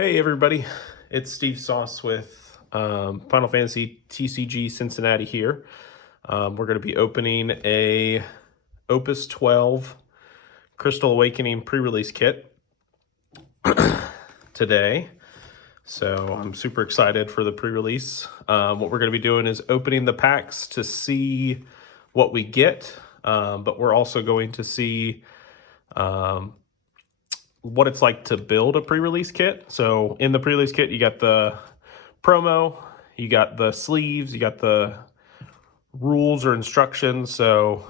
Hey everybody, it's Steve Sauce with Final Fantasy TCG Cincinnati here. We're going to be opening a Opus XII Crystal Awakening pre-release kit today. So I'm super excited for the pre-release. What we're going to be doing is opening the packs to see what we get, but we're also going to see what it's like to build a pre-release kit. So in the pre-release kit, you got the promo, you got the sleeves, you got the rules or instructions. So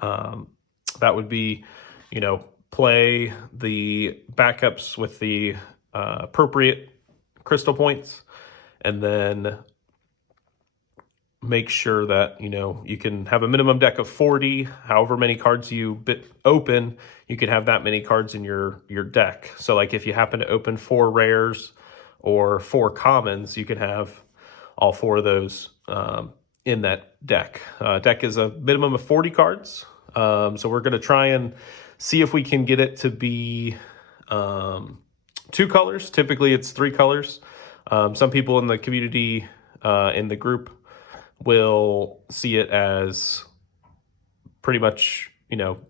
that would be, play the backups with the appropriate crystal points, and then make sure that you can have a minimum deck of 40. However many cards you open, you can have that many cards in your deck. So like if you happen to open 4 rares or 4 commons, you can have all 4 of those in that deck. Deck is a minimum of 40 cards. So we're going to try and see if we can get it to be 2 colors. Typically it's 3 colors. Some people in the community, in the group, will see it as pretty much,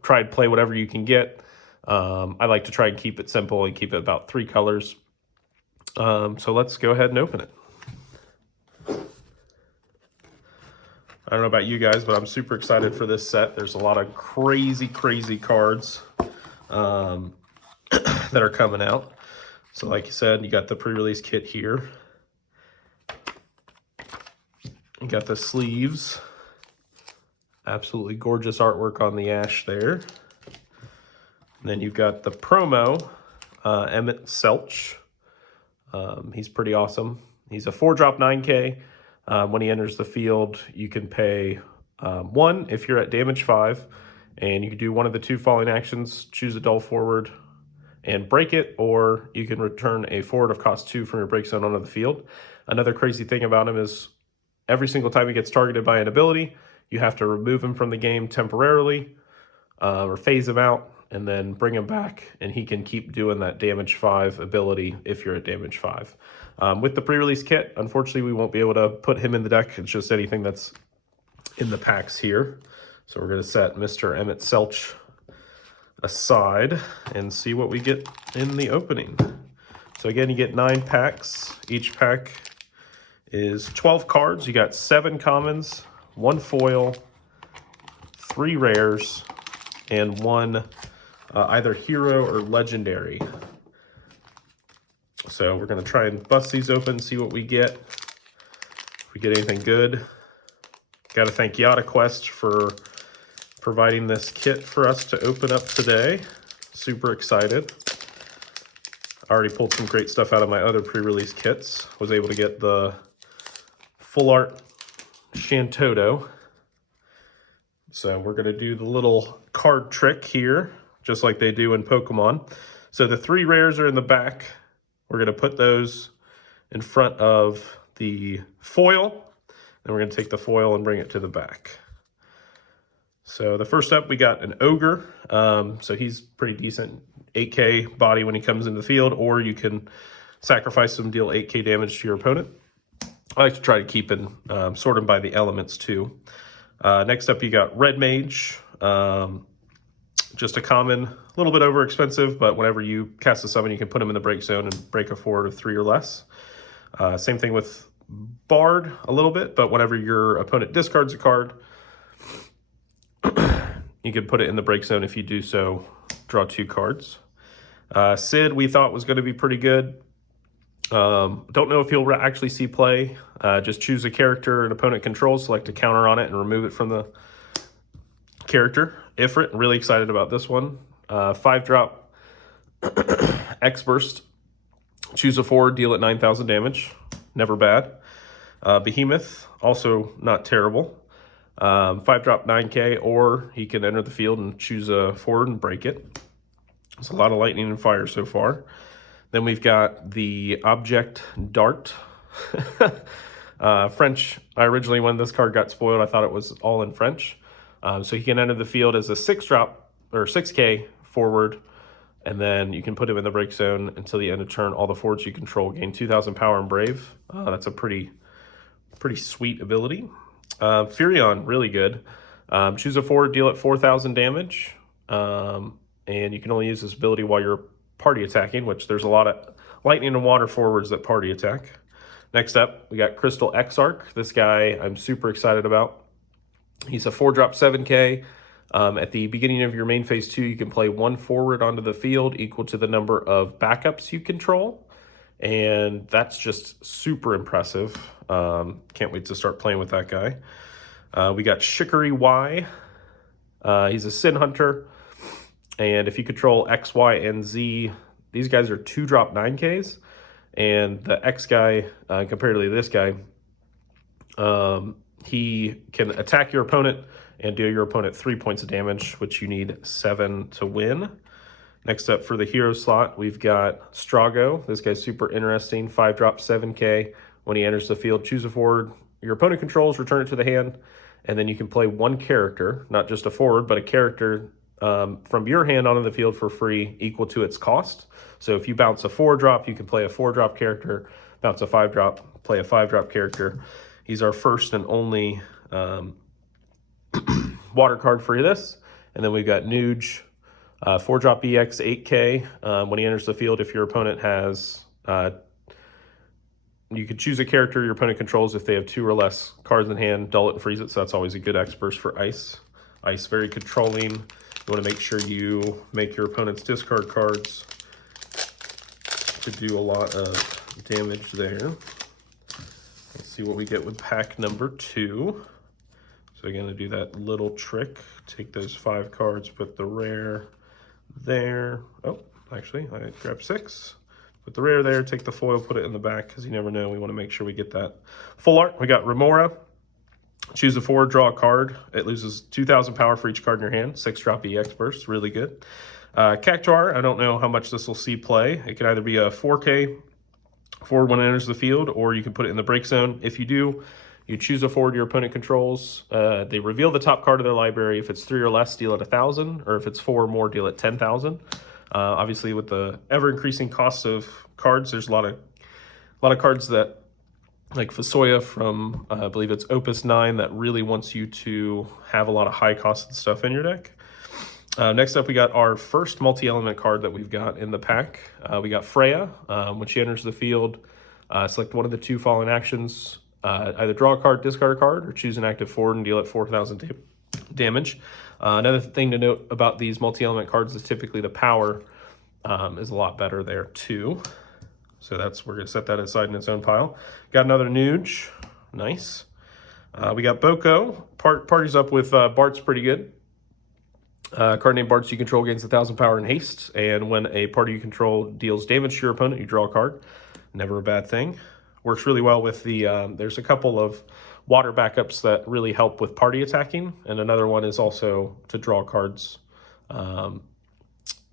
try and play whatever you can get. I like to try and keep it simple and keep it about 3 colors. So let's go ahead and open it. I don't know about you guys, but I'm super excited for this set. There's a lot of crazy cards that are coming out. So like you said, you got the pre-release kit here. You got the sleeves. Absolutely gorgeous artwork on the ash there. And then you've got the promo, Emmett Selch. He's pretty awesome. He's a 4-drop 9K. When he enters the field, you can pay 1 if you're at damage 5, and you can do one of the 2 falling actions, choose a dull forward and break it, or you can return a forward of cost 2 from your break zone onto the field. Another crazy thing about him is every single time he gets targeted by an ability, you have to remove him from the game temporarily, or phase him out, and then bring him back, and he can keep doing that damage 5 ability if you're at damage 5. With the pre-release kit, unfortunately, we won't be able to put him in the deck. It's just anything that's in the packs here. So we're going to set Mr. Emmett Selch aside and see what we get in the opening. So again, you get 9 packs. Each pack is 12 cards. You got 7 commons, 1 foil, 3 rares, and 1 either hero or legendary. So we're going to try and bust these open, see what we get. If we get anything good. Got to thank Yada Quest for providing this kit for us to open up today. Super excited. I already pulled some great stuff out of my other pre-release kits. Was able to get the full art Shantotto. So we're going to do the little card trick here, just like they do in Pokemon. So the 3 rares are in the back. We're going to put those in front of the foil. Then we're going to take the foil and bring it to the back. So the first up, we got an Ogre. So he's pretty decent, 8K body when he comes in the field, or you can sacrifice him, deal 8K damage to your opponent. I like to try to keep and sort him by the elements too. Next up, you got Red Mage. Just a common, a little bit over expensive, but whenever you cast a summon, you can put him in the break zone and break a forward of 3 or less. Same thing with Bard a little bit, but whenever your opponent discards a card, you can put it in the break zone. If you do so, draw 2 cards. Sid, we thought was going to be pretty good. Don't know if he'll actually see play. Just choose a character an opponent controls, select a counter on it, and remove it from the character. Ifrit, really excited about this one. 5-drop X-Burst. Choose a forward, deal it 9,000 damage. Never bad. Behemoth, also not terrible. 5-drop 9K, or he can enter the field and choose a forward and break it. There's a lot of lightning and fire so far. Then we've got the Object Dart. French. I originally, when this card got spoiled, I thought it was all in French. So he can enter the field as a 6-drop or 6K forward, And then you can put him in the break zone until the end of turn. All the forwards you control gain 2,000 power and brave. That's a pretty sweet ability. Furion, really good. Choose a forward, deal at 4,000 damage. And you can only use this ability while you're party attacking, which there's a lot of lightning and water forwards that party attack. Next up, we got Crystal Exarch. This guy I'm super excited about. He's a 4-drop 7K. At the beginning of your main phase 2, you can play 1 forward onto the field equal to the number of backups you control. And that's just super impressive. Can't wait to start playing with that guy. We got Shikari Y. He's a Sin Hunter. And if you control X, Y, and Z, these guys are 2-drop 9Ks. And the X guy, comparatively to this guy, he can attack your opponent and deal your opponent 3 points of damage, which you need 7 to win. Next up for the hero slot, we've got Strago. This guy's super interesting. 5-drop 7K. When he enters the field, choose a forward your opponent controls, return it to the hand, and then you can play 1 character, not just a forward, but a character from your hand onto the field for free equal to its cost. So if you bounce a 4-drop, you can play a 4-drop character, bounce a 5-drop, play a 5-drop character. He's our first and only water card for this. And then we've got Nuge, 4-drop EX 8K. When he enters the field, if your opponent has, you could choose a character your opponent controls if they have 2 or less cards in hand, dull it and freeze it. So that's always a good X burst for Ice. Ice, very controlling. You want to make sure you make your opponent's discard cards to do a lot of damage there. Let's see what we get with pack number 2. So I'm going to do that little trick. Take those 5 cards, put the rare there. Oh, actually, I grabbed 6. Put the rare there, take the foil, put it in the back, because you never know. We want to make sure we get that full art. We got Remora. Choose a forward, draw a card. It loses 2,000 power for each card in your hand. 6-drop EX burst, really good. Cactuar, I don't know how much this will see play. It can either be a 4K forward when it enters the field, or you can put it in the break zone. If you do, you choose a forward your opponent controls. They reveal the top card of their library. If it's 3 or less, deal at 1,000, or if it's 4 or more, deal at 10,000. Obviously, with the ever-increasing cost of cards, there's a lot of cards that, like Fasoya from, I believe it's Opus 9, that really wants you to have a lot of high-costed stuff in your deck. Next up, we got our first multi-element card that we've got in the pack. We got Freya. When she enters the field, select one of the 2 following actions. Either draw a card, discard a card, or choose an active forward and deal at 4,000 damage. Another thing to note about these multi-element cards is typically the power is a lot better there too. So we're going to set that aside in its own pile. Got another Nuge. Nice. We got Boko. Parties up with Bart's pretty good. Card named Bart's you control gains 1,000 power and haste. And when a party you control deals damage to your opponent, you draw a card. Never a bad thing. Works really well with the, there's a couple of water backups that really help with party attacking. And another one is also to draw cards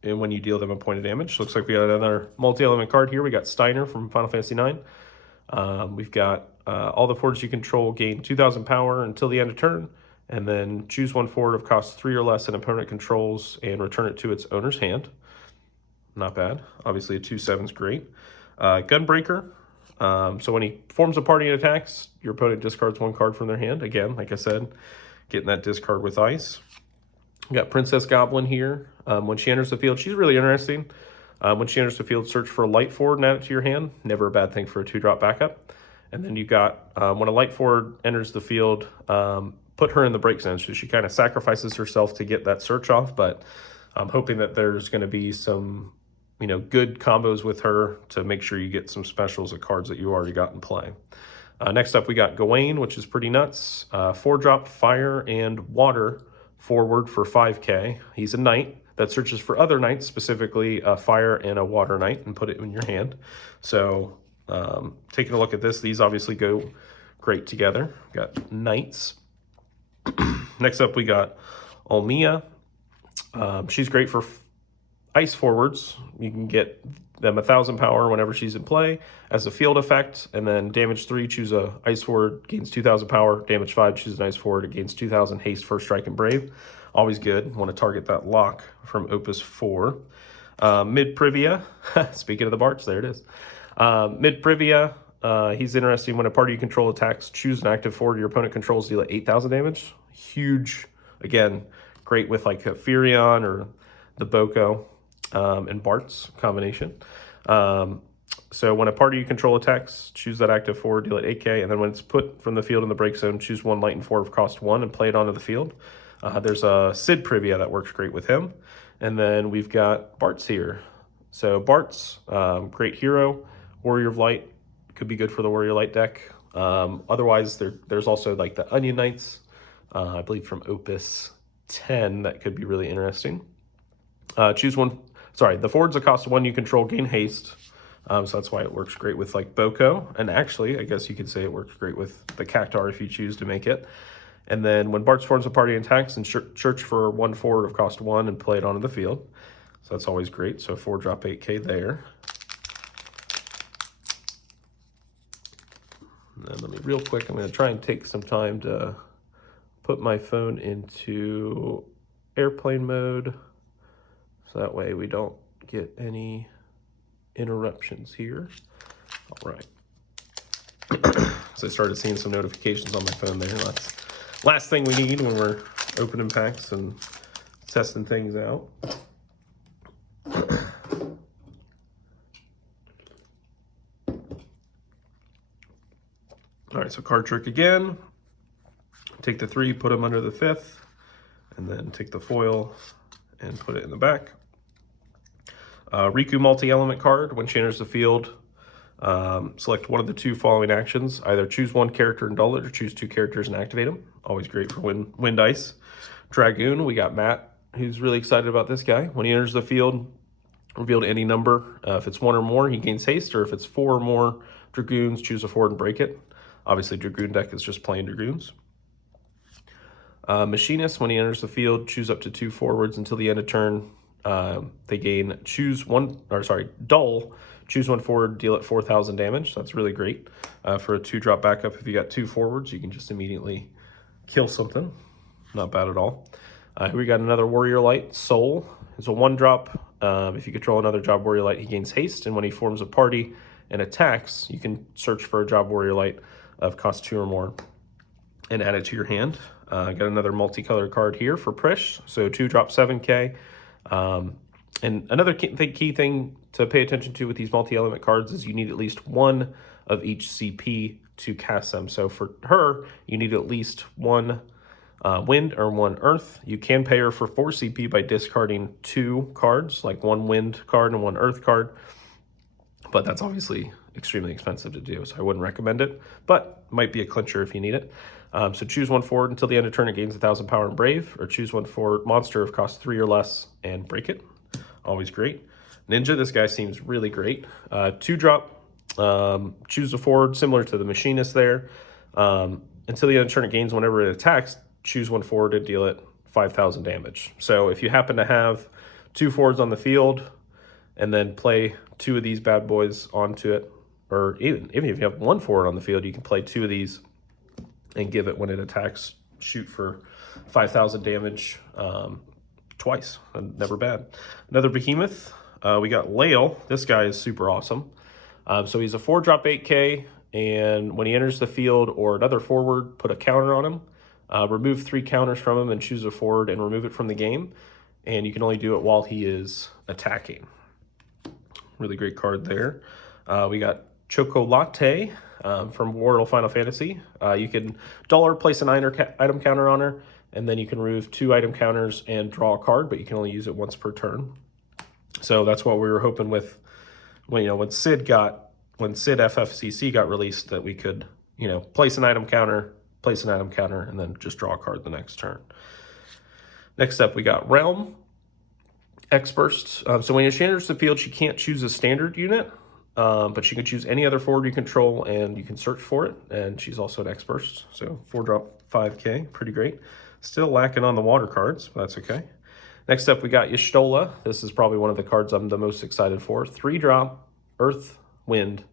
and when you deal them a point of damage. Looks like we got another multi-element card here. We got Steiner from Final Fantasy IX. We've got all the forwards you control gain 2,000 power until the end of turn. And then choose 1 forward of cost 3 or less an opponent controls and return it to its owner's hand. Not bad. Obviously a 2/7 is great. Gunbreaker. So when he forms a party and attacks, your opponent discards 1 card from their hand. Again, like I said, getting that discard with Ice. We got Princess Goblin here. When she enters the field, she's really interesting. When she enters the field, search for a light forward and add it to your hand. Never a bad thing for a 2-drop backup. And then you got, when a light forward enters the field, put her in the break zone. So she kind of sacrifices herself to get that search off, but I'm hoping that there's going to be some, good combos with her to make sure you get some specials of cards that you already got in play. Next up, we got Gawain, which is pretty nuts. 4-drop fire and water forward for 5K. He's a knight that searches for other knights, specifically a fire and a water knight, and put it in your hand. So taking a look at this, these obviously go great together. Got knights. Next up, we got Olmia. She's great for ice forwards. You can get them 1,000 power whenever she's in play as a field effect, and then damage 3, choose a ice forward, gains 2,000 power. Damage 5, choose an ice forward, it gains 2,000 haste, first strike, and brave. Always good. Want to target that lock from Opus 4. Mid Privia, speaking of the Barts, there it is. Mid Privia, he's interesting. When a party you control attacks, choose an active forward your opponent controls, deal 8,000 damage. Huge, again, great with like a Furion or the Boko and Bart's combination. So when a party you control attacks, choose that active forward, deal it 8k, and then when it's put from the field in the break zone, choose one light and 4 of cost 1 and play it onto the field. There's a Sid Privia that works great with him. And then we've got Bart's here. So Bart's, great hero, Warrior of Light, could be good for the Warrior Light deck. Otherwise, there's also like the Onion Knights, I believe from Opus 10, that could be really interesting. Choose one, sorry, the forwards that cost 1 you control gain haste. So that's why it works great with like Boko. And actually, I guess you could say it works great with the Cactar if you choose to make it. And then when Bart's forms a party attacks, and search for 1 forward of cost 1 and play it onto the field. So that's always great. So 4 drop 8k there. And then let me real quick, I'm going to try and take some time to put my phone into airplane mode. So that way we don't get any interruptions here. All right. So I started seeing some notifications on my phone there. Last thing we need when we're opening packs and testing things out. All right, so card trick again. Take the 3, put them under the 5th, and then take the foil and put it in the back. Riku multi-element card. When she enters the field, select one of the 2 following actions. Either choose 1 character and dull it, or choose 2 characters and activate them. Always great for wind ice. Dragoon, we got Matt, who's really excited about this guy. When he enters the field, reveal any number. If it's 1 or more, he gains haste, or if it's 4 or more Dragoons, choose a forward and break it. Obviously, Dragoon deck is just plain Dragoons. Machinist, when he enters the field, choose up to 2 forwards until the end of turn. They gain dull, choose 1 forward, deal it 4,000 damage. So that's really great for a 2-drop backup. If you got 2 forwards, you can just immediately kill something. Not bad at all. Here we got another Warrior Light, Soul. It's a 1-drop. If you control another Job Warrior Light, he gains haste, and when he forms a party and attacks, you can search for a Job Warrior Light of cost 2 or more and add it to your hand. Got another multicolored card here for Prish, so 2-drop 7k. And another key thing to pay attention to with these multi-element cards is you need at least 1 of each CP to cast them. So for her, you need at least 1 wind or 1 earth. You can pay her for 4 CP by discarding 2 cards, like 1 wind card and 1 earth card. But that's obviously extremely expensive to do, so I wouldn't recommend it. But might be a clincher if you need it. So choose 1 forward until the end of turn, it gains 1,000 power and brave, or choose 1 forward monster of cost 3 or less and break it. Always great. Ninja, this guy seems really great. 2-drop, choose a forward similar to the Machinist there. Until the end of turn, it gains whenever it attacks, choose 1 forward and deal it 5,000 damage. So if you happen to have 2 forwards on the field and then play 2 of these bad boys onto it, or even if you have 1 forward on the field, you can play 2 of these and give it when it attacks, shoot for 5,000 damage twice. Never bad. Another Behemoth. We got Lael. This guy is super awesome. So he's a 4-drop 8k, and when he enters the field or another forward, put a counter on him. Remove 3 counters from him and choose a forward and remove it from the game. And you can only do it while he is attacking. Really great card there. We got Chocolate from World Final Fantasy. You can place an item counter on her, and then you can remove 2 item counters and draw a card, but you can only use it once per turn. So that's what we were hoping with when Sid FFCC got released, that we could place an item counter, and then just draw a card the next turn. Next up, we got Realm X-Burst. So when she enters the field, she can't choose a standard unit, but she can choose any other forward you control, and you can search for it. And she's also an X-Burst, so 4-drop 5k, pretty great. Still lacking on the water cards, but that's okay. Next up, we got Y'shtola. This is probably one of the cards I'm the most excited for. 3-drop, Earth, Wind,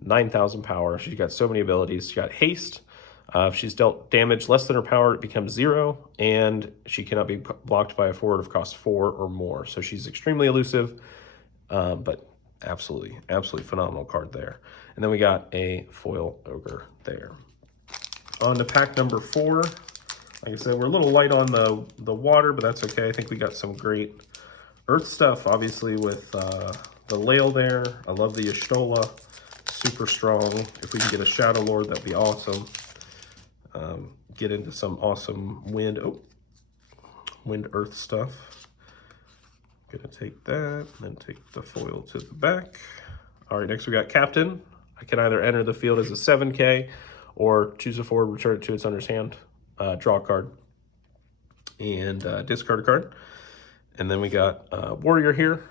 9,000 power. She's got so many abilities. She got Haste, If she's dealt damage less than her power, it becomes 0, and she cannot be blocked by a forward of cost 4 or more. So she's extremely elusive, but absolutely phenomenal card there. And then we got a foil ogre there. On to pack number 4. Like I said, we're a little light on the water, but that's okay. I think we got some great earth stuff, obviously, with the Lail there. I love the Y'shtola, super strong. If we can get a Shadow Lord, that'd be awesome. Get into some awesome wind earth stuff. Gonna take that, then take the foil to the back. All right, next we got Captain. I can either enter the field as a 7K or choose a forward, return it to its owner's hand, draw a card, and discard a card. And then we got Warrior here.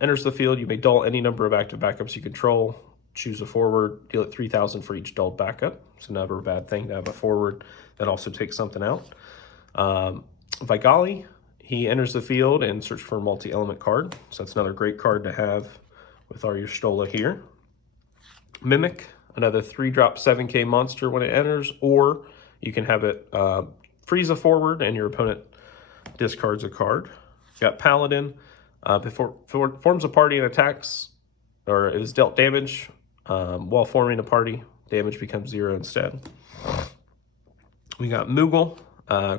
Enters the field, you may dull any number of active backups you control. Choose a forward, deal it 3,000 for each dulled backup. So never a bad thing to have a forward that also takes something out. Vigali, he enters the field and search for a multi-element card. So that's another great card to have with our Y'shtola here. Mimic, another 3-drop 7K monster when it enters, or you can have it freeze a forward and your opponent discards a card. Got Paladin, before forms a party and attacks, or is dealt damage while forming a party, damage becomes 0 instead. We got Moogle,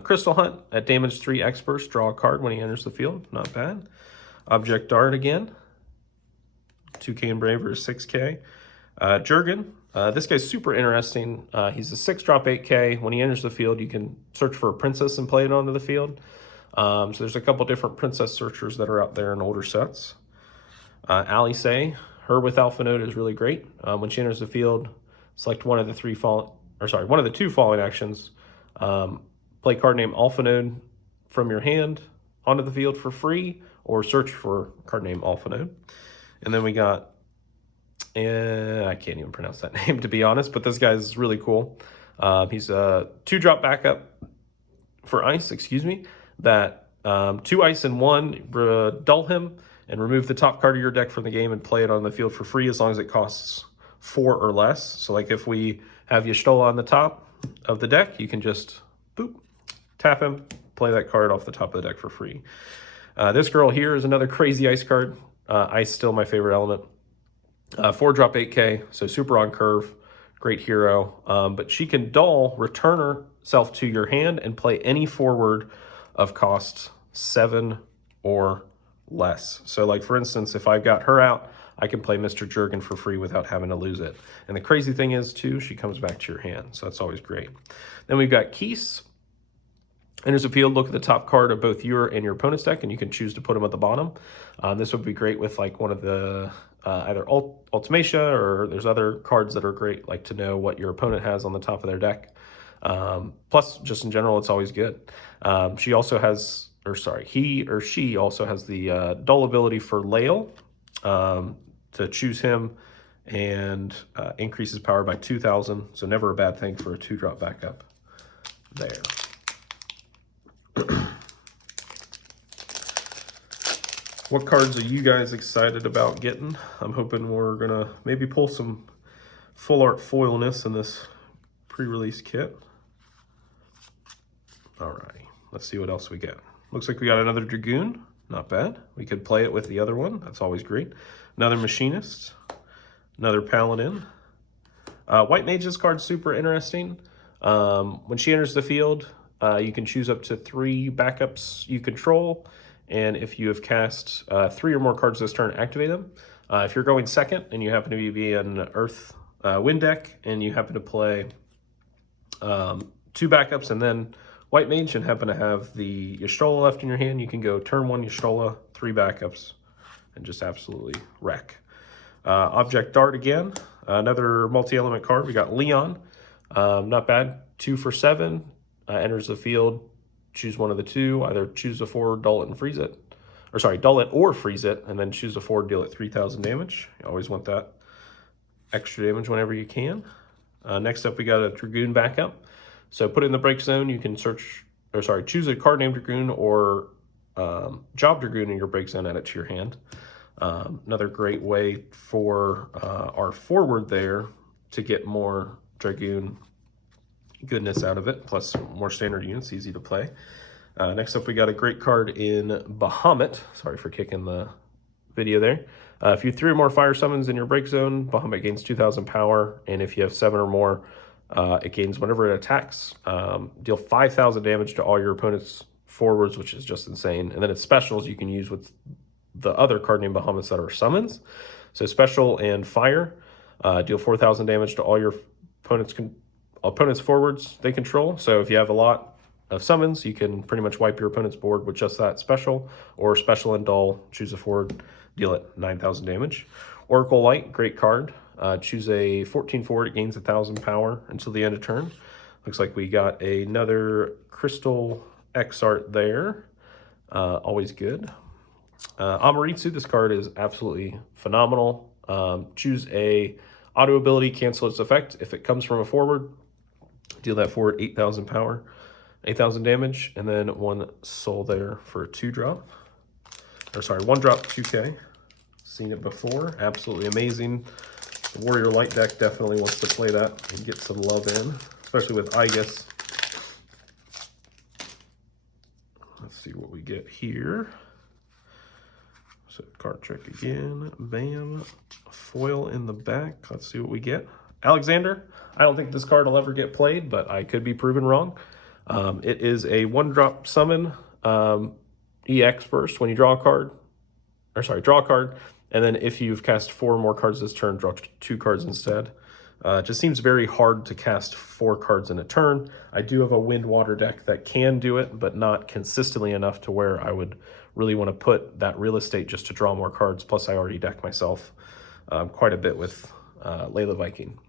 Crystal Hunt, at damage 3 experts, draw a card when he enters the field, not bad. Object Dart again, 2K and Braver is 6K. Jurgen, this guy's super interesting. He's a 6-drop 8K. When he enters the field, you can search for a princess and play it onto the field. So there's a couple different princess searchers that are out there in older sets. Alice, her with Alpha Node is really great. When she enters the field, select one of the two falling actions. Play card name Alpha Node from your hand onto the field for free, or search for card name Alpha Node. And then we got, I can't even pronounce that name to be honest, but this guy's really cool. He's a 2-drop backup for ice, that 2 ice and 1 dull him and remove the top card of your deck from the game and play it on the field for free as long as it costs 4 or less. So like if we have Y'shtola on the top of the deck, you can just boop, tap him, play that card off the top of the deck for free. This girl here is another crazy ice card. Ice still my favorite element. 4-drop 8K, so super on curve, great hero. But she can dull, return herself to your hand, and play any forward of cost 7 or less. So like for instance, if I've got her out, I can play Mr. Jurgen for free without having to lose it. And the crazy thing is too, she comes back to your hand, so that's always great. Then we've got Keese. Enters the field, look at the top card of both your and your opponent's deck, and you can choose to put them at the bottom. This would be great with like one of the either Ultimatia, or there's other cards that are great, like to know what your opponent has on the top of their deck. Plus, just in general, it's always good. He or she also has the dull ability for Lail, to choose him and increase his power by 2,000. So never a bad thing for a 2-drop backup there. What cards are you guys excited about getting? I'm hoping we're gonna maybe pull some full art foilness in this pre-release kit. Alrighty, let's see what else we get. Looks like we got another Dragoon, not bad. We could play it with the other one, that's always great. Another Machinist, another Paladin. White Mage's card's super interesting. When she enters the field, you can choose up to 3 backups you control, and if you have cast 3 or more cards this turn, activate them. If you're going second and you happen to be an Earth Wind deck and you happen to play 2 backups and then White Mage and happen to have the Y'shtola left in your hand, you can go turn 1 Y'shtola, 3 backups, and just absolutely wreck. Object Dart again, another multi-element card. We got Leon, not bad, 2 for 7, enters the field. Choose one of the 2, either choose a forward, dull it, and freeze it. Or sorry, dull it or freeze it, and then choose a forward, deal it 3,000 damage. You always want that extra damage whenever you can. Next up, we got a Dragoon backup. So put it in the break zone. You can choose a card named Dragoon or Job Dragoon in your break zone, add it to your hand. Another great way for our forward there to get more Dragoon goodness out of it, plus more standard units, easy to play. Next up, we got a great card in Bahamut. Sorry for kicking the video there. If you have 3 or more fire summons in your break zone, Bahamut gains 2,000 power, and if you have 7 or more, it gains whenever it attacks. Deal 5,000 damage to all your opponent's forwards, which is just insane. And then its specials you can use with the other card named Bahamuts that are summons. So special and fire, deal 4,000 damage to all your opponent's forwards they control. So if you have a lot of summons, you can pretty much wipe your opponent's board with just that special, or special and dull, choose a forward, deal it 9,000 damage. Oracle Light, great card. Choose a 14 forward, it gains 1,000 power until the end of turn. Looks like we got another Crystal X art there. Always good. Amaritsu, this card is absolutely phenomenal. Choose a auto ability, cancel its effect. If it comes from a forward, deal that forward 8,000 power. 8,000 damage, and then 1 soul there for a 2-drop. Or sorry, 1-drop 2K. Seen it before, absolutely amazing. The Warrior Light deck definitely wants to play that and get some love in, especially with Aegis. Let's see what we get here. So card trick again, bam. Foil in the back, let's see what we get. Alexander, I don't think this card will ever get played, but I could be proven wrong. It is a 1-drop summon, EX burst when you draw a card, or sorry, draw a card, and then if you've cast 4 or more cards this turn, draw 2 cards instead. It just seems very hard to cast 4 cards in a turn. I do have a wind water deck that can do it, but not consistently enough to where I would really want to put that real estate just to draw more cards. Plus I already deck myself quite a bit with Layla Viking.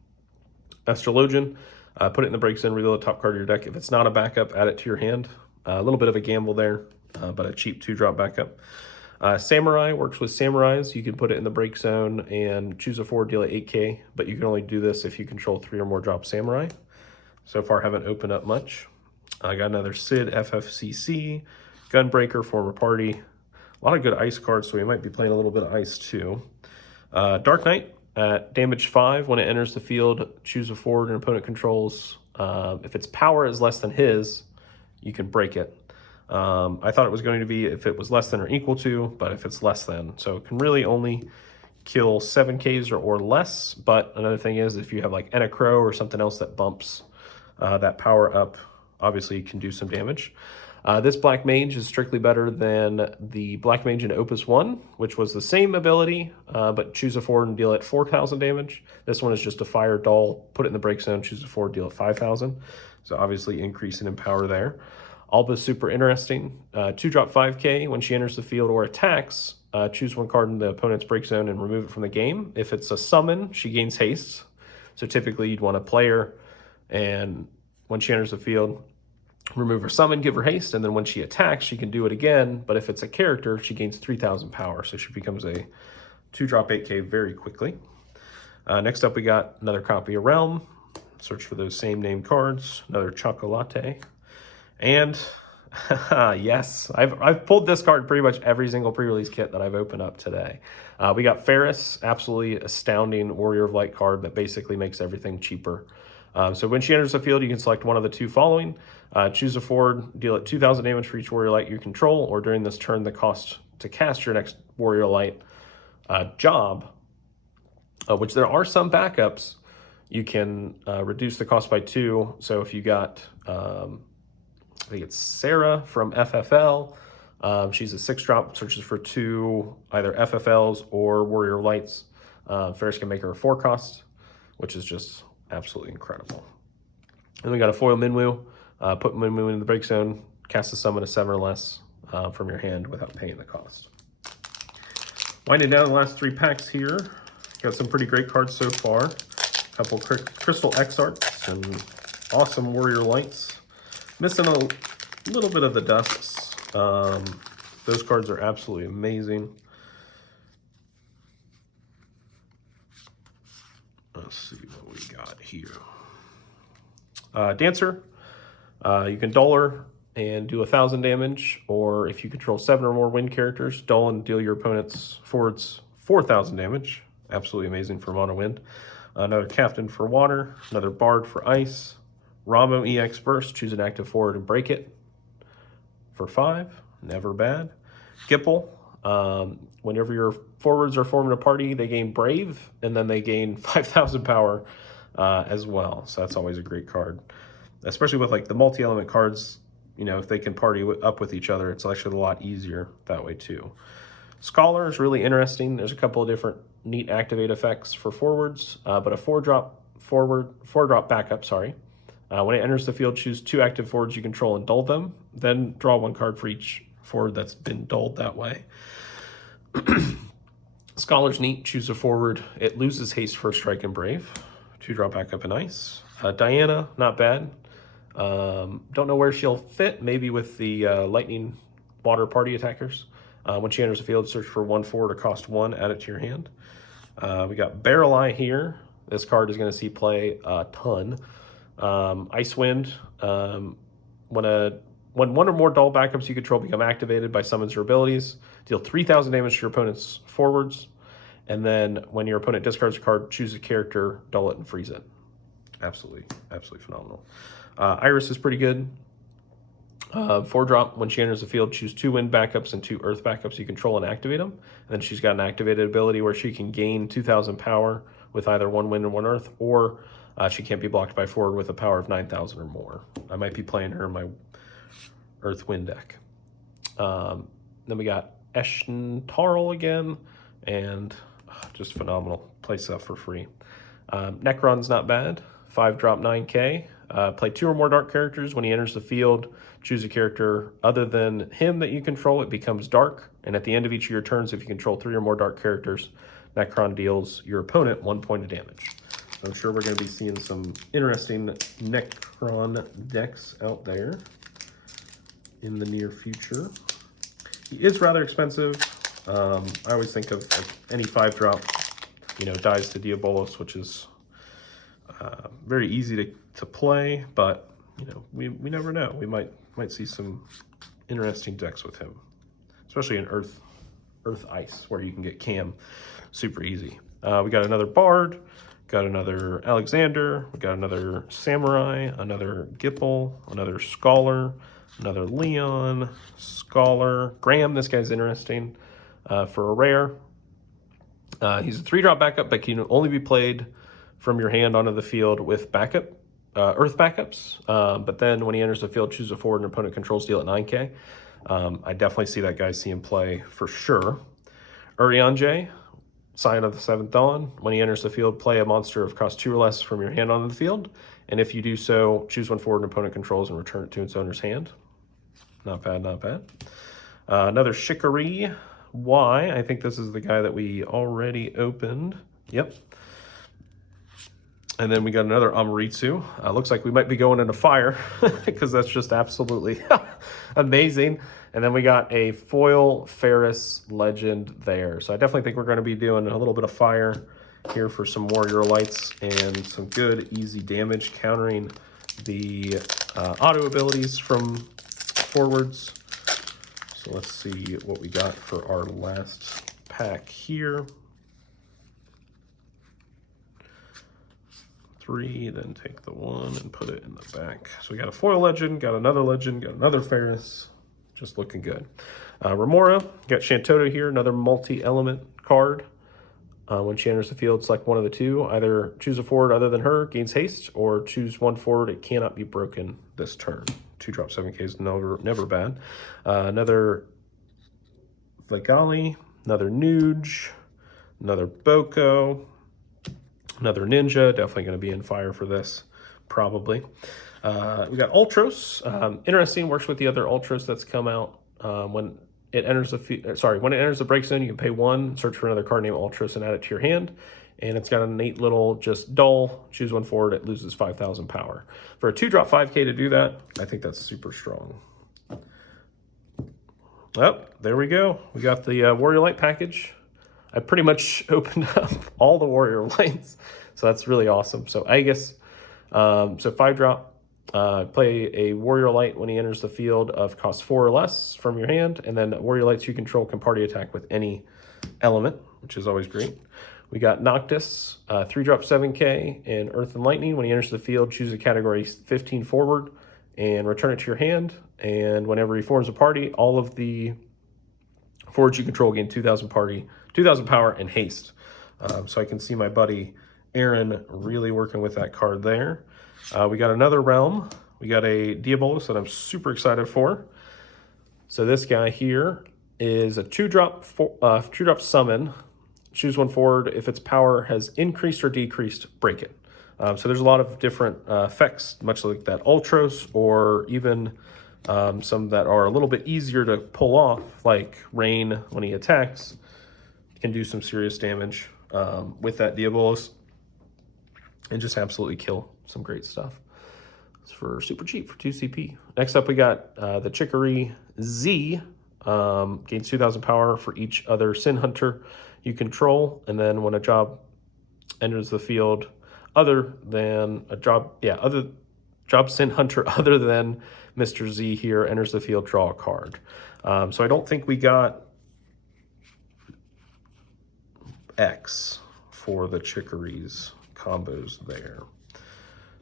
Astrologian, put it in the break zone, reveal the top card of your deck. If it's not a backup, add it to your hand. A little bit of a gamble there, but a cheap 2-drop backup. Samurai works with Samurais. You can put it in the break zone and choose a forward, deal at 8K, but you can only do this if you control 3 or more drop Samurai. So far, haven't opened up much. I got another Sid FFCC, Gunbreaker, former party. A lot of good ice cards, so we might be playing a little bit of ice too. Dark Knight. At damage 5, when it enters the field, choose a forward an opponent controls. If its power is less than his, you can break it. I thought it was going to be if it was less than or equal to, but if it's less than. So it can really only kill 7Ks or less. But another thing is if you have like Enacro or something else that bumps that power up, obviously you can do some damage. This Black Mage is strictly better than the Black Mage in Opus I, which was the same ability, but choose a forward and deal at 4,000 damage. This one is just a fire dull, put it in the break zone, choose a forward, deal at 5,000. So obviously increasing in power there. Alba's super interesting. 2-drop 5K, when she enters the field or attacks, choose 1 card in the opponent's break zone and remove it from the game. If it's a summon, she gains haste. So typically you'd want to play her, and when she enters the field, remove her summon, give her haste, and then when she attacks, she can do it again. But if it's a character, she gains 3,000 power, so she becomes a 2-drop 8K very quickly. Next up, we got another copy of Realm. Search for those same name cards. Another Chocolate. And yes, I've pulled this card pretty much every single pre-release kit that I've opened up today. We got Ferris, absolutely astounding Warrior of Light card that basically makes everything cheaper. So when she enters the field, you can select one of the 2 following. Choose a forward, deal at 2,000 damage for each Warrior Light you control, or during this turn, the cost to cast your next Warrior Light job, which there are some backups, you can reduce the cost by 2. So if you got, I think it's Sarah from FFL, she's a 6-drop, searches for 2 either FFLs or Warrior Lights. Ferris can make her a 4 cost, which is just absolutely incredible. And we got a foil Minwu. Put Minwu in the break zone, cast a summon a 7 or less from your hand without paying the cost. Winding down the last 3 packs here. Got some pretty great cards so far. A couple Crystal X arts and awesome Warrior Lights. Missing a little bit of the dusts. Those cards are absolutely amazing. Let's see what we got here. Dancer. You can dull her and do 1,000 damage, or if you control 7 or more wind characters, dull and deal your opponent's forwards 4,000 damage. Absolutely amazing for mono wind. Another Captain for water, another Bard for ice, Ramo EX Burst, choose an active forward and break it for 5. Never bad. Gipple, whenever your forwards are forming a party, they gain Brave, and then they gain 5,000 power as well. So that's always a great card, especially with like the multi-element cards. You know, if they can party up with each other, it's actually a lot easier that way too. Scholar is really interesting. There's a couple of different neat activate effects for forwards, but a 4-drop backup, sorry. When it enters the field, choose 2 active forwards you control and dull them. Then draw 1 card for each forward that's been dulled that way. Scholar's neat. Choose a forward. It loses haste, first strike, and brave. 2-drop backup and ice. Diana, not bad. Don't know where she'll fit. Maybe with the lightning water party attackers. When she enters the field, search for 1 forward to cost 1. Add it to your hand. We got Barrel Eye here. This card is going to see play a ton. Icewind. When 1 or more dull backups you control become activated by summons or abilities, deal 3,000 damage to your opponent's forwards. And then when your opponent discards a card, choose a character, dull it, and freeze it. Absolutely phenomenal. Iris is pretty good. 4-drop, when she enters the field, choose 2 wind backups and 2 earth backups you control and activate them. And then she's got an activated ability where she can gain 2,000 power with either 1 wind and 1 earth, or she can't be blocked by forward with a power of 9,000 or more. I might be playing her in my earth wind deck. Then we got Art Shantotto again, and just phenomenal. Play stuff for free. Necron's not bad. 5-drop 9k. Play 2 or more dark characters. When he enters the field, choose a character other than him that you control. It becomes dark. And at the end of each of your turns, if you control 3 or more dark characters, Necron deals your opponent 1 point of damage. So I'm sure we're going to be seeing some interesting Necron decks out there in the near future. He is rather expensive. I always think of like any 5-drop, dies to Diabolos, which is very easy to play, but we never know. We might see some interesting decks with him, especially in Earth Ice, where you can get Cam super easy. We got another Bard, got another Alexander, we got another Samurai, another Gipple, another Scholar, another Leon, Scholar, Graham. This guy's interesting for a rare. He's a 3-drop backup, but can only be played from your hand onto the field with backup, earth backups. But then when he enters the field, choose a forward and opponent controls, deal at 9k. I definitely see that guy seeing play for sure. Urianger, Sign of the 7th Dawn. When he enters the field, play a monster of cost 2 or less from your hand onto the field. And if you do so, choose 1 forward and opponent controls and return it to its owner's hand. Not bad, not bad. Another Shikari Y. I think this is the guy that we already opened. Yep. And then we got another Amaritsu. Looks like we might be going into fire because that's just absolutely amazing. And then we got a foil Ferris Legend there. So I definitely think we're going to be doing a little bit of fire here for some Warrior Lights and some good easy damage countering the auto abilities from forwards. So let's see what we got for our last pack here. 3, then take the 1 and put it in the back. So we got a foil legend, got another Ferris. Just looking good. Remora, got Shantotto here, another multi-element card. When she enters the field, select one of the 2. Either choose a forward other than her, gains haste, or choose 1 forward. It cannot be broken this turn. 2-drop 7k is never bad. Another Vigali, another Nuge, another Boko, another Ninja. Definitely going to be in fire for this, probably. We got Ultros. Interesting, works with the other Ultros that's come out. When it enters the break zone, you can pay 1, search for another card named Ultros, and add it to your hand. And it's got a neat little just dull. Choose 1 forward, it loses 5,000 power. For a 2-drop 5k to do that, I think that's super strong. Oh, there we go. We got the Warrior Light package. I pretty much opened up all the Warrior Lights, so that's really awesome. So Aegis, so 5-drop, play a Warrior Light when he enters the field of cost 4 or less from your hand, and then Warrior Lights you control can party attack with any element, which is always great. We got Noctis, 3-drop 7K in Earth and Lightning. When he enters the field, choose a category 15 forward and return it to your hand. And whenever he forms a party, all of the forwards you control gain 2,000 power and haste. So I can see my buddy Aaron really working with that card there. We got another realm. We got a Diabolus that I'm super excited for. So this guy here is a 2-drop summon. Choose one forward. If its power has increased or decreased, break it. So there's a lot of different effects, much like that Ultros, or even some that are a little bit easier to pull off, like Rain when he attacks, can do some serious damage with that Diabolus and just absolutely kill some great stuff. It's for super cheap for 2 CP. Next up, we got the Chicory Z. Gains 2,000 power for each other Sin Hunter you control, and then when a job enters the field other than a job Sin Hunter other than Mr. Z here enters the field, draw a card. So I don't think we got X for the Chicory's combos there.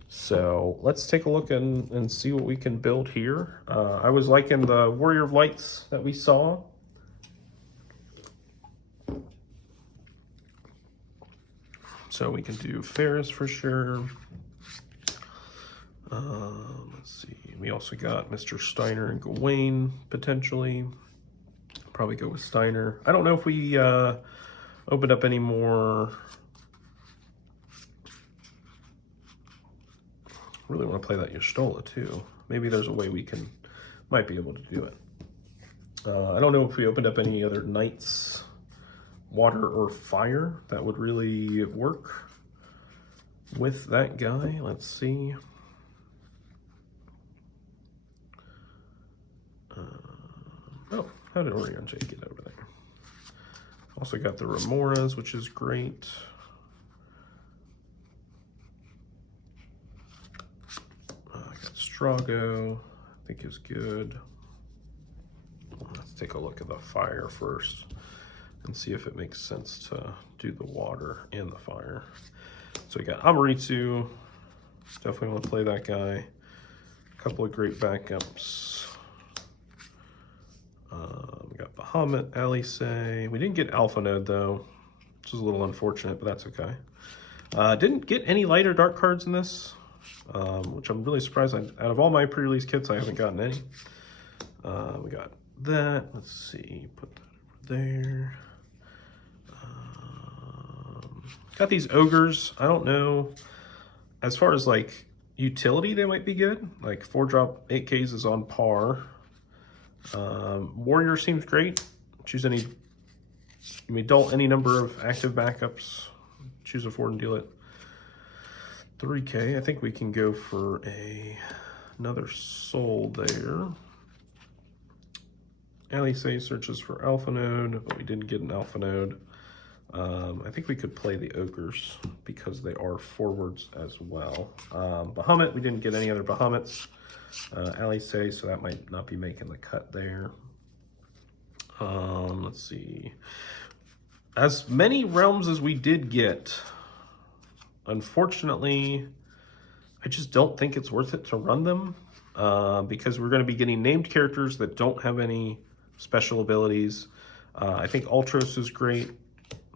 So let's take a look and see what we can build here. I was liking the Warrior of Lights that we saw. So we can do Ferris for sure. Let's see. We also got Mr. Steiner and Gawain potentially. Probably go with Steiner. I don't know if we opened up any more. Really want to play that Y'shtola too. Maybe there's a way we might be able to do it. I don't know if we opened up any other Knights, Water or Fire that would really work with that guy. Let's see. Oh, how did Orion J get over there? Also got the Remoras, which is great. I got Strago, I think is good. Let's take a look at the Fire first and see if it makes sense to do the Water and the Fire. So we got Amaritsu, definitely want to play that guy. A couple of great backups. We got Bahamut, Alice. We didn't get Alpha Node though, which is a little unfortunate, but that's okay. Didn't get any light or dark cards in this, which I'm really surprised. Out of all my pre-release kits, I haven't gotten any. We got that. Let's see, put that over there. Got these Ogres. I don't know. As far as like utility, they might be good. Like 4-drop 8Ks is on par. Warrior seems great. Choose any, you may dole any number of active backups. Choose a forward and deal it 3K. I think we can go for another soul there. Alice searches for Alpha Node, but we didn't get an Alpha Node. I think we could play the Ogres because they are forwards as well. Bahamut, we didn't get any other Bahamuts. Alice, so that might not be making the cut there. Let's see. As many realms as we did get, unfortunately, I just don't think it's worth it to run them because we're going to be getting named characters that don't have any special abilities. I think Ultros is great.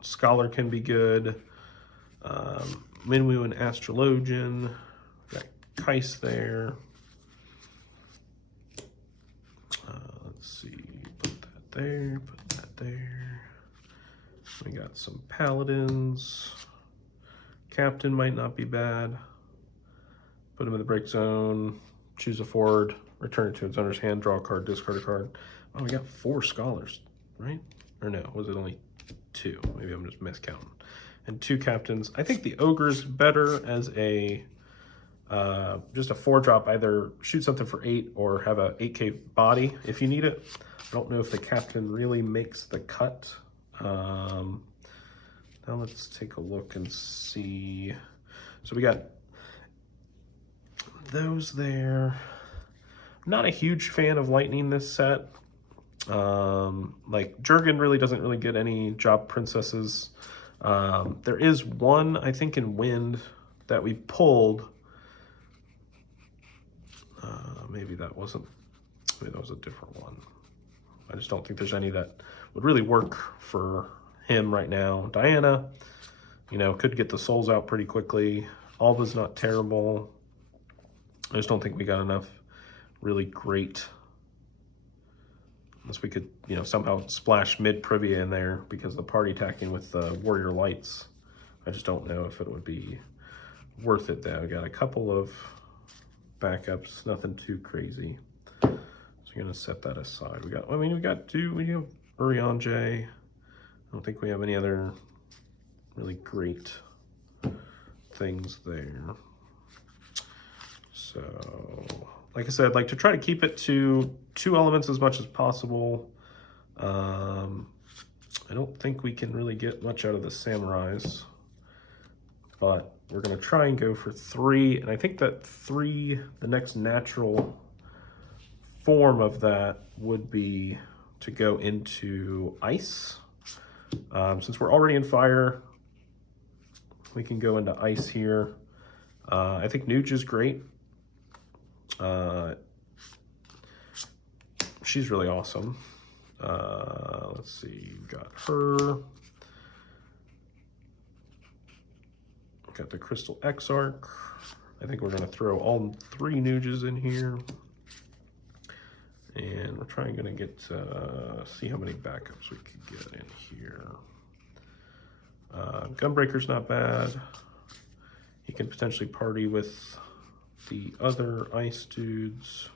Scholar can be good. Minwu and Astrologian. Got Kais there. Let's see. Put that there. Put that there. We got some Paladins. Captain might not be bad. Put him in the break zone. Choose a forward. Return it to its owner's hand. Draw a card. Discard a card. Oh, we got 4 Scholars, right? Or no, was it only 2? Maybe I'm just miscounting. And 2 Captains. I think the Ogre's better as a just a 4-drop. Either shoot something for 8 or have a 8K body if you need it. I don't know if the Captain really makes the cut. Now let's take a look and see. So we got those there. I'm not a huge fan of Lightning this set. Like Jurgen really doesn't really get any job princesses. There is one, I think, in Wind that we pulled. Maybe that was a different one. I just don't think there's any that would really work for him right now. Diana, you know, could get the souls out pretty quickly. Alba's not terrible. I just don't think we got enough really great, unless we could, you know, somehow splash mid-Privia in there because the party tacking with the Warrior Lights. I just don't know if it would be worth it though. We got a couple of backups, nothing too crazy. So we're gonna set that aside. We have Urianger. I don't think we have any other really great things there. So, like I said, I'd like to try to keep it to 2 elements as much as possible. I don't think we can really get much out of the samurais, but we're gonna try and go for 3. And I think that 3, the next natural form of that would be to go into ice. Since we're already in fire, we can go into ice here. I think Nuge is great. She's really awesome. Let's see, we've got her. Got the Crystal Exarch. I think we're gonna throw all 3 Nuges in here. And we're gonna get, see how many backups we could get in here. Gunbreaker's not bad. He can potentially party with the other ice dudes,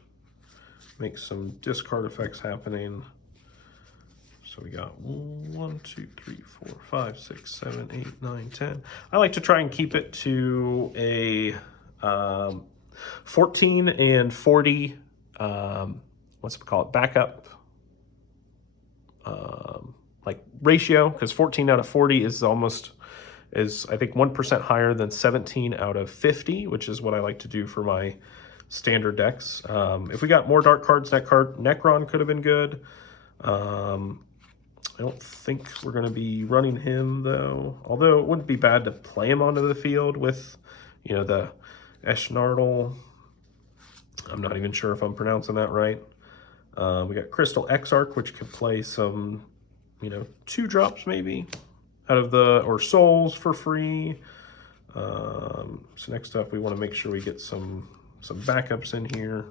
make some discard effects happening. So we got 1, 2, 3, 4, 5, 6, 7, 8, 9, 10. I like to try and keep it to a 14 and 40, what's it called, backup, like ratio, because 14 out of 40 is I think 1% higher than 17 out of 50, which is what I like to do for my standard decks. If we got more dark cards, Necron could have been good. I don't think we're going to be running him though, although it wouldn't be bad to play him onto the field with, you know, the Eshnardle. I'm not even sure if I'm pronouncing that right. We got Crystal Exarch, which could play some, you know, 2 drops maybe out of or souls for free. So next up, we want to make sure we get some backups in here.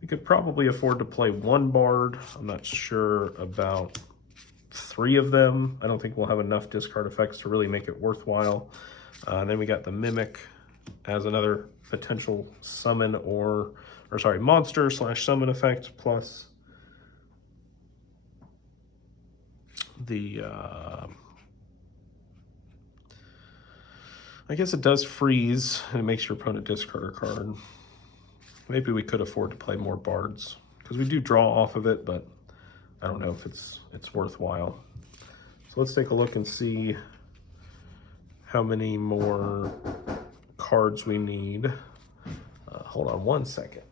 We could probably afford to play 1 Bard. I'm not sure about 3 of them. I don't think we'll have enough discard effects to really make it worthwhile. Then we got the Mimic as another potential summon monster / summon effect, plus the I guess it does freeze and it makes your opponent discard a card. Maybe we could afford to play more Bards because we do draw off of it, but I don't know if it's worthwhile. So let's take a look and see how many more cards we need. Hold on 1 second.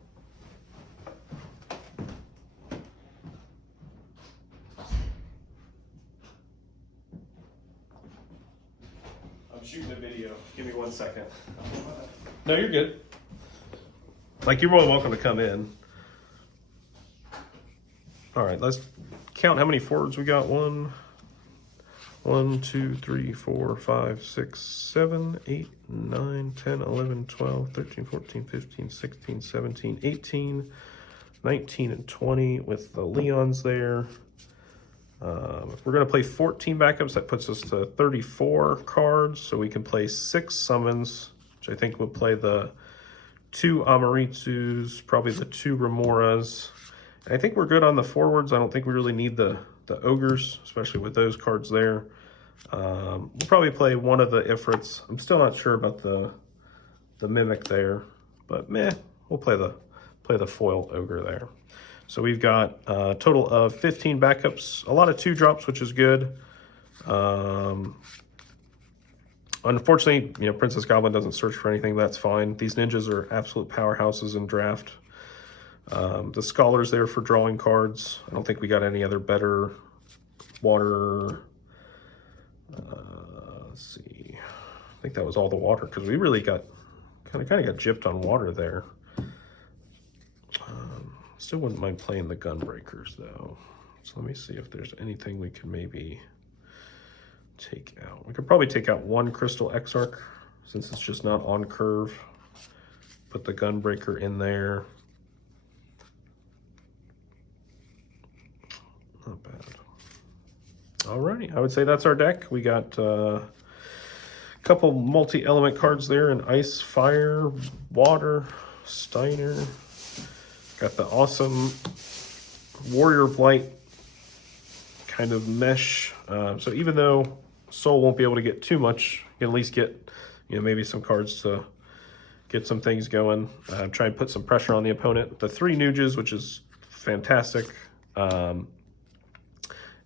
I'm shooting a video. Give me 1 second. No, you're good. Like, you're more than welcome to come in. All right, let's count how many forwards we got. 1, 2, 3, 4, 5, 6, 7, 8, 9, 10, 11, 12, 13, 14, 15, 16, 17, 18, 19, and 20 with the Leons there. If we're going to play 14 backups, that puts us to 34 cards. So we can play 6 summons, which I think would play the 2 Amaritsus, probably the 2 Remoras. And I think we're good on the forwards. I don't think we really need the Ogres, especially with those cards there. We'll probably play one of the Ifrits. I'm still not sure about the Mimic there, but we'll play the foil Ogre there. So we've got a total of 15 backups, a lot of 2 drops, which is good. Unfortunately, you know, Princess Goblin doesn't search for anything. That's fine. These ninjas are absolute powerhouses in draft. The Scholar's there for drawing cards. I don't think we got any other better water. think that was all the water, because we really got kind of got gypped on water there. Still wouldn't mind playing the Gunbreakers though. So let me see if there's anything we can maybe take out. We could probably take out one Crystal Exarch since it's just not on curve. Put the Gunbreaker in there. Not bad. Alrighty, I would say that's our deck. We got a couple multi-element cards there in Ice, Fire, Water, Steiner. Got the awesome Warrior Blight kind of mesh. So even though Soul won't be able to get too much, you can at least get, maybe some cards to get some things going. Try and put some pressure on the opponent. The 3 Nuges, which is fantastic. Art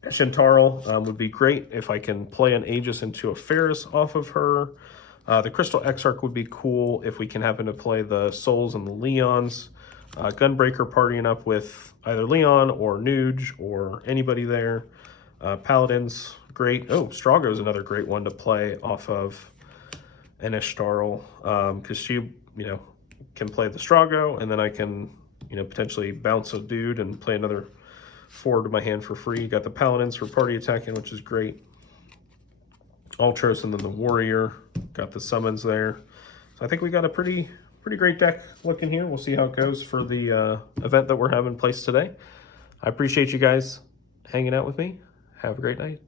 Shantotto would be great if I can play an Aegis into a Ferris off of her. The Crystal Exarch would be cool if we can happen to play the Souls and the Leons. Gunbreaker partying up with either Leon or Nuge or anybody there. Paladins, great. Oh, Strago's another great one to play off of Innistrad, because she, can play the Strago, and then I can, potentially bounce a dude and play another 4 to my hand for free. Got the Paladins for party attacking, which is great. Ultros, and then the Warrior. Got the summons there. So I think we got a pretty great deck looking here. We'll see how it goes for the event that we're having placed today. I appreciate you guys hanging out with me. Have a great night.